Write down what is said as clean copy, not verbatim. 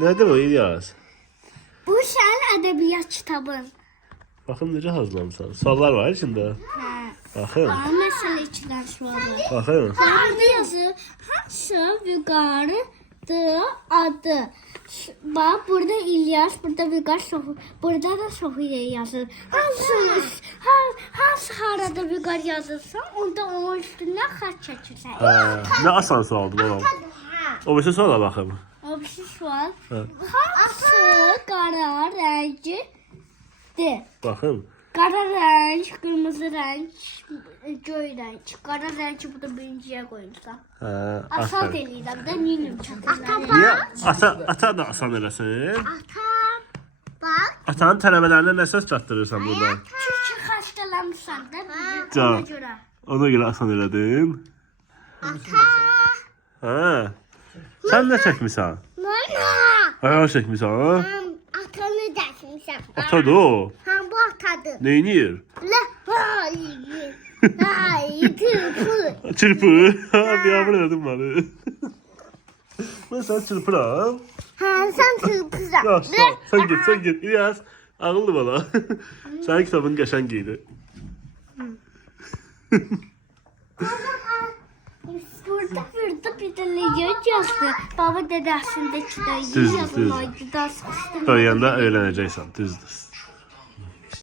Nədir o İlyas? Bu sənin ədəbiyyat kitabın. Baxın necə hazırlamısan. Suallar var içində. Hə. Baxın. Bana məsələ içindən suallar. Baxın. Burada yazır, hansı vüqarıdır adı? Bak burada İlyas, burada vüqar Sofu, burada da Sofiya yazır. Hansı harada vüqar yazırsan, onda onun üstündən xətt çəkirsən. Nə asan sualdır oğlum. O birisi suala baxım. O bir şey sual. Hə. Hansı qara rəngidir? Baxın. Qara rəng, qırmızı rəng, göy rəng. Qara rəngi burada birinciyə qoyulsa. Asal Aferin. eləyirəm də neyim çatır. Niyə? Ata da asan eləsin. Atam, bak. Atanın tələbələrinə nə söz çatdırırsan buradan? Çünki xəstələnmişsən də Can. ona görə. Ona görə asan elədin. Ata. Hə. Sən nə çəkmisən? Nana. Ayaq çəkmisən? Atanı dəşmişəm. Atadır o. Ha bu atadır. Neyniyir? La. Hayır. Hayır. Tırpı. Çırpı. Biabır elədim məni. Mən səni çırpıram. Ha sen tırpısan. Ya sağ ol. Sen git. İlyas. Ağıllı bana. Sənin kitabın qəşəng idi. Burada bir de leyot yazdı. Baba dedəsindəki də Düzdür, yazılmaydı. Da sıxışdırmadı. Böyüyəndə öyrənəcəksən. Düzdür.